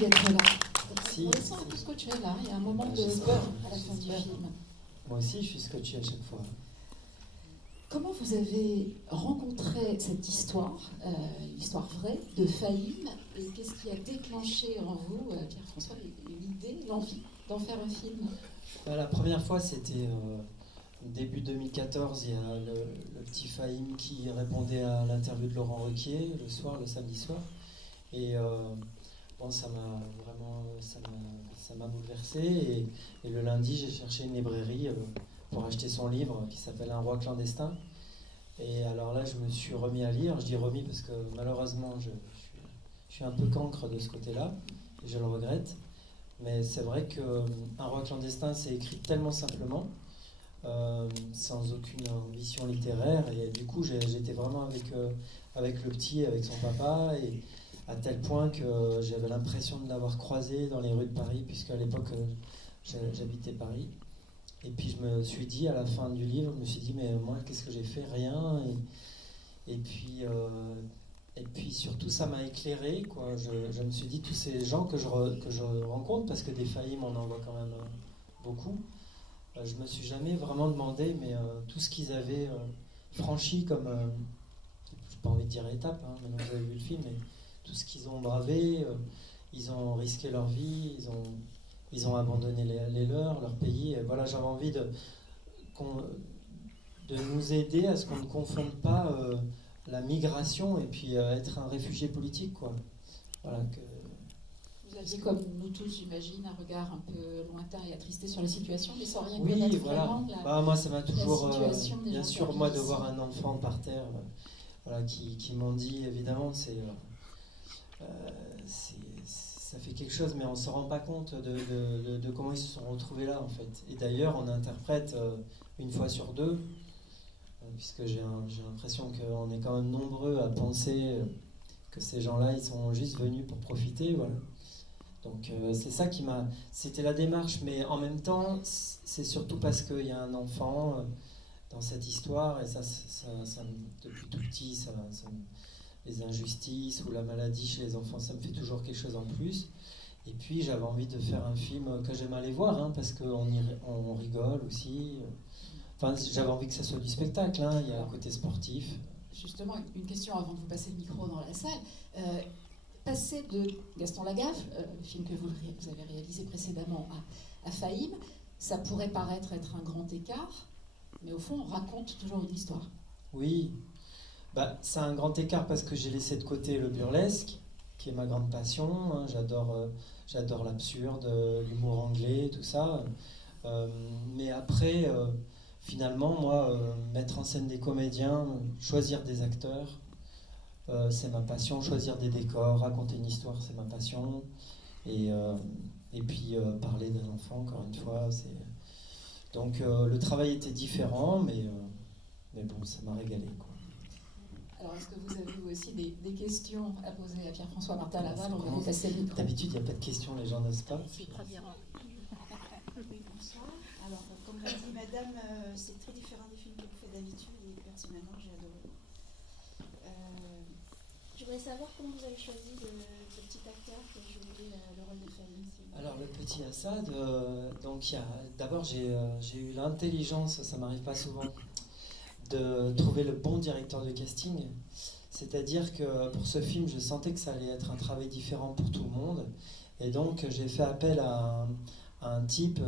d'être là. Merci. On sent un peu scotché là, il y a un moment de peur à la fin du film. Moi aussi, je suis scotché à chaque fois. Comment vous avez rencontré cette histoire, l'histoire vraie de Fahim, et qu'est-ce qui a déclenché en vous, Pierre-François, l'idée, l'envie d'en faire un film? La première fois, c'était début 2014. Il y a le petit Fahim qui répondait à l'interview de Laurent Ruquier le soir, le samedi soir. Et bon, ça m'a bouleversé. Et le lundi, j'ai cherché une librairie pour acheter son livre qui s'appelle Un roi clandestin. Et alors là, je me suis remis à lire. Je dis remis parce que malheureusement, je suis un peu cancre de ce côté-là. Et je le regrette. Mais c'est vrai qu'un roi clandestin, c'est écrit tellement simplement, sans aucune ambition littéraire. Et du coup, j'étais vraiment avec le petit, avec son papa. Et à tel point que j'avais l'impression de l'avoir croisé dans les rues de Paris, puisqu'à l'époque, j'habitais Paris. Et puis je me suis dit, à la fin du livre, je me suis dit, mais moi, qu'est-ce que j'ai fait? Rien. Et puis surtout, ça m'a éclairé, quoi. Je me suis dit, tous ces gens que je rencontre, parce que des Fahim, on en voit quand même beaucoup, je me suis jamais vraiment demandé, mais tout ce qu'ils avaient franchi comme, j'ai pas envie de dire étape, hein, maintenant que vous avez vu le film, mais tout ce qu'ils ont bravé, ils ont risqué leur vie, ils ont abandonné les leurs, leur pays. Et voilà, j'avais envie de nous aider à ce qu'on ne confonde pas la migration et puis être un réfugié politique, quoi. Voilà, Vous aviez, comme nous tous, j'imagine, un regard un peu lointain et attristé sur la situation, mais sans rien oui, connaître voilà. vraiment Moi, ça m'a toujours, situation des bien gens sûr, qui moi, vivent de ici. voir un enfant par terre, voilà, qui m'ont dit, évidemment, ça fait quelque chose, mais on ne se rend pas compte de comment ils se sont retrouvés là, en fait. Et d'ailleurs, on interprète une fois sur deux, puisque j'ai l'impression qu'on est quand même nombreux à penser que ces gens-là, ils sont juste venus pour profiter, voilà. Donc c'est ça qui m'a... C'était la démarche, mais en même temps, c'est surtout parce qu'il y a un enfant dans cette histoire, et depuis tout petit, les injustices ou la maladie chez les enfants, ça me fait toujours quelque chose en plus. Et puis j'avais envie de faire un film que j'aime aller voir, hein, parce on rigole aussi. Enfin, j'avais envie que ça soit du spectacle, hein. Il y a un côté sportif. Justement, une question avant de vous passer le micro dans la salle. Passer de Gaston Lagaffe, le film que vous avez réalisé précédemment, à Fahim, ça pourrait paraître être un grand écart, mais au fond, on raconte toujours une histoire. Oui, c'est un grand écart parce que j'ai laissé de côté le burlesque, qui est ma grande passion, hein. J'adore l'absurde, l'humour anglais, tout ça. Mais après, finalement, moi, mettre en scène des comédiens, choisir des acteurs, c'est ma passion. Choisir des décors, raconter une histoire, c'est ma passion. Et puis parler d'un enfant, encore une fois, c'est... Donc le travail était différent, mais bon, ça m'a régalé, quoi. Alors, est-ce que vous avez vous aussi des questions à poser à Pierre-François Martin Laval? On va vous passer le micro. D'habitude, il n'y a pas de questions, les gens n'osent pas. Oui, bonsoir. Alors, comme l'a dit madame, c'est très différent des films que vous faites d'habitude et personnellement, j'ai adoré. Je voudrais savoir comment vous avez choisi le petit acteur qui a joué le rôle de Fahim. Alors, le petit Assad, d'abord, j'ai eu l'intelligence, ça m'arrive pas souvent, de trouver le bon directeur de casting. C'est-à-dire que pour ce film, je sentais que ça allait être un travail différent pour tout le monde. Et donc, j'ai fait appel à un type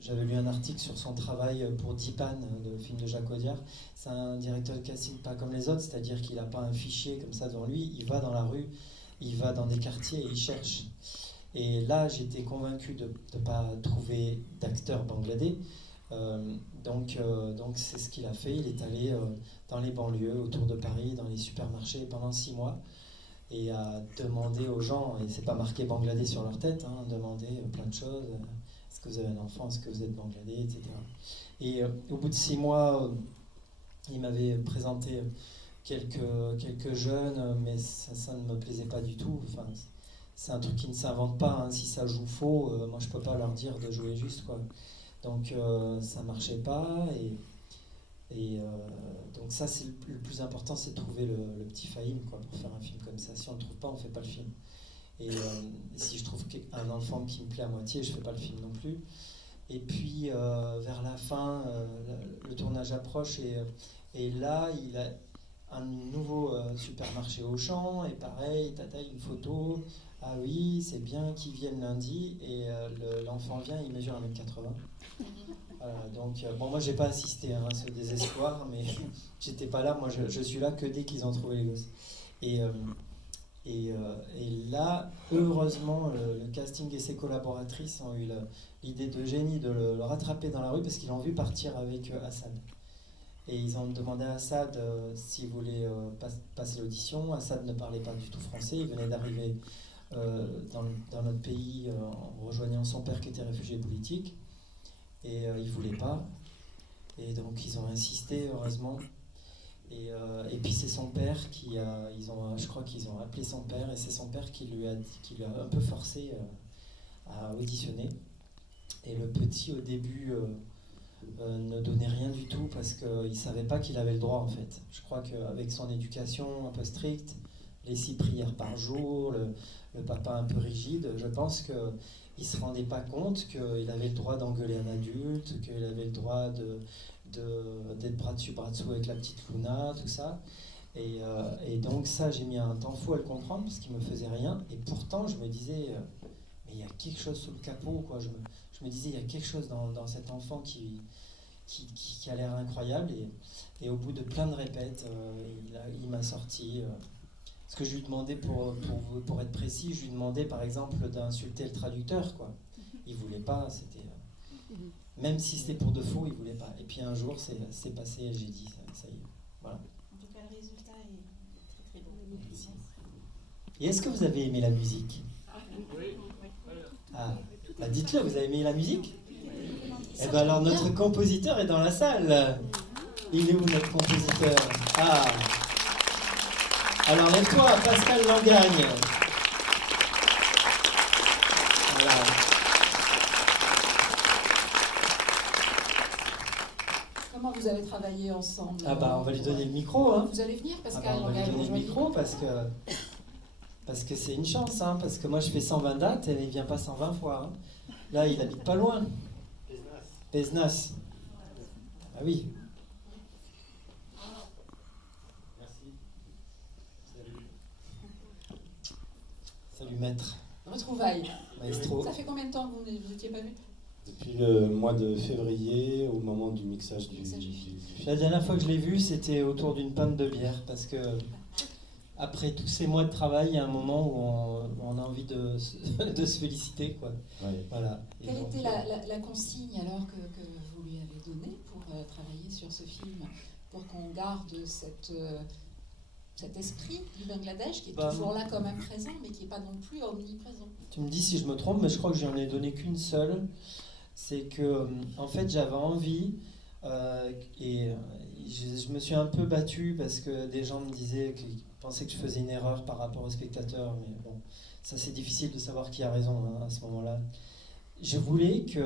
j'avais lu un article sur son travail pour Dipan, le film de Jacques Audiard. C'est un directeur de casting pas comme les autres, c'est-à-dire qu'il n'a pas un fichier comme ça devant lui. Il va dans la rue, il va dans des quartiers et il cherche. Et là, j'étais convaincu de ne pas trouver d'acteur bangladais. Donc c'est ce qu'il a fait. Il est allé dans les banlieues, autour de Paris, dans les supermarchés pendant 6 mois et a demandé aux gens, et c'est pas marqué Bangladais sur leur tête, hein, demander plein de choses. Est-ce que vous avez un enfant? Est-ce que vous êtes Bangladais? Etc. Et au bout de 6 mois, il m'avait présenté quelques jeunes, mais ça ne me plaisait pas du tout. Enfin, c'est un truc qui ne s'invente pas, hein. Si ça joue faux, moi je peux pas leur dire de jouer juste, quoi. Donc ça marchait pas donc ça c'est le plus important, c'est de trouver le petit Fahim, quoi, pour faire un film comme ça. Si on le trouve pas, on fait pas le film. Et si je trouve un enfant qui me plaît à moitié, je fais pas le film non plus. Et puis vers la fin, le tournage approche et là il a un nouveau supermarché Auchan et pareil, tata une photo. Ah oui, c'est bien qu'ils viennent lundi et l'enfant vient, il mesure 1m80. Voilà, donc bon, moi j'ai pas assisté à ce désespoir, mais j'étais pas là. Moi je suis là que dès qu'ils ont trouvé les gosses. Et là, heureusement, le casting et ses collaboratrices ont eu l'idée de génie de le rattraper dans la rue parce qu'ils l'ont vu partir avec Assad. Et ils ont demandé à Assad s'il voulait passer l'audition. Assad ne parlait pas du tout français, il venait d'arriver dans notre pays en rejoignant son père qui était réfugié politique. Et il ne voulait pas. Et donc ils ont insisté, heureusement. Et puis c'est son père je crois qu'ils ont appelé son père et c'est son père qui l'a un peu forcé à auditionner. Et le petit au début ne donnait rien du tout parce qu'il ne savait pas qu'il avait le droit en fait. Je crois qu'avec son éducation un peu stricte, les 6 prières par jour, le papa un peu rigide, je pense qu'il ne se rendait pas compte qu'il avait le droit d'engueuler un adulte, qu'il avait le droit d'être bras dessus bras dessous avec la petite Luna, tout ça. Et donc ça, j'ai mis un temps fou à le comprendre parce qu'il me faisait rien. Et pourtant, je me disais, mais il y a quelque chose sous le capot, quoi. Je me disais, il y a quelque chose dans cet enfant qui a l'air incroyable. Et au bout de plein de répètes, il m'a sorti. Ce que je lui demandais, pour être précis, je lui demandais par exemple d'insulter le traducteur, quoi. Il voulait pas, c'était... Même si c'était pour de faux, il voulait pas. Et puis un jour, c'est passé et j'ai dit, ça y est, voilà. En tout cas, le résultat est très très beau. Merci. Et est-ce que vous avez aimé la musique ? Ah, bah dites-le, vous avez aimé la musique ? Eh bien alors, notre compositeur est dans la salle. Il est où notre compositeur ? Ah. Alors lève-toi, Pascal Langagne. Voilà. Comment vous avez travaillé ensemble? Ah bah on va lui donner le micro, hein. Vous allez venir, Pascal? Ah bah on va lui donner le micro parce que c'est une chance, hein, parce que moi je fais 120 dates et il vient pas 120 fois. Hein. Là il habite pas loin. Pézenas. Ah oui. Merci. Salut maître. Retrouvailles. Maestro. Ça fait combien de temps que vous n'étiez pas vu? Depuis le mois de février, au moment du mixage du film. La dernière fois que je l'ai vu, c'était autour d'une pinte de bière, parce que après tous ces mois de travail, il y a un moment où on a envie de se féliciter, quoi. Ouais. Voilà. Et Quelle donc, était la consigne alors que vous lui avez donnée pour travailler sur ce film, pour qu'on garde cet esprit du Bangladesh qui est toujours là quand même présent, mais qui n'est pas non plus omniprésent? Tu me dis si je me trompe, mais je crois que j'en ai donné qu'une seule. C'est que, en fait, j'avais envie, je me suis un peu battu parce que des gens me disaient qu'ils pensaient que je faisais une erreur par rapport aux spectateurs, mais bon, ça c'est difficile de savoir qui a raison, hein, à ce moment-là. Je voulais qu'il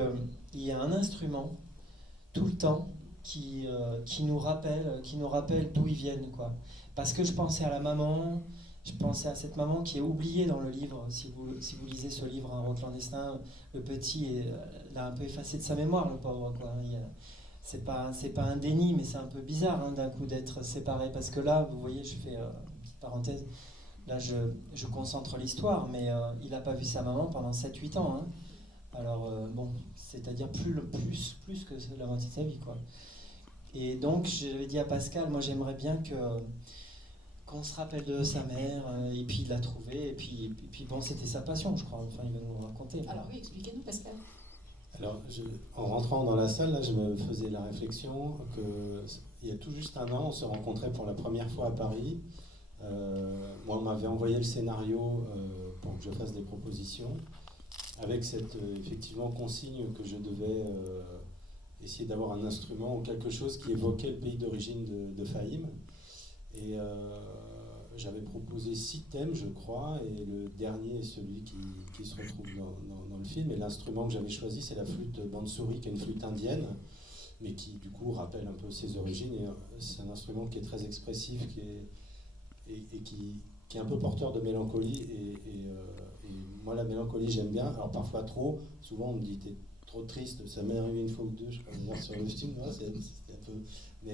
y ait un instrument tout le temps qui nous rappelle d'où ils viennent, quoi. Parce que je pensais à la maman. Je pensais à cette maman qui est oubliée dans le livre. Si vous lisez ce livre, Un rôle clandestin, le petit l'a un peu effacé de sa mémoire, le pauvre, quoi. C'est pas un déni, mais c'est un peu bizarre, hein, d'un coup d'être séparé. Parce que là, vous voyez, je fais une petite parenthèse, là je concentre l'histoire, mais il n'a pas vu sa maman pendant 7-8 ans. Hein. Alors, bon, c'est-à-dire plus que la moitié de sa vie, quoi. Et donc, j'avais dit à Pascal, moi j'aimerais bien qu'on se rappelle de sa mère, et puis il l'a trouvée, et puis bon, c'était sa passion, je crois. Enfin, il va nous raconter. Alors oui, expliquez-nous, Pascal. Alors, en rentrant dans la salle, là, je me faisais la réflexion qu'il y a tout juste un an, on se rencontrait pour la première fois à Paris. Moi, on m'avait envoyé le scénario pour que je fasse des propositions, avec cette effectivement consigne que je devais essayer d'avoir un instrument ou quelque chose qui évoquait le pays d'origine de Fahim. Et j'avais proposé 6 thèmes, je crois, et le dernier est celui qui se retrouve dans le film. Et l'instrument que j'avais choisi, c'est la flûte bansuri, qui est une flûte indienne, mais qui du coup rappelle un peu ses origines. Et c'est un instrument qui est très expressif, qui est un peu porteur de mélancolie. Et moi, la mélancolie, j'aime bien. Alors, parfois trop. Souvent, on me dit, t'es trop triste. Ça m'est arrivé une fois ou deux, je crois, d'ailleurs, sur le film. Ouais, c'est un peu...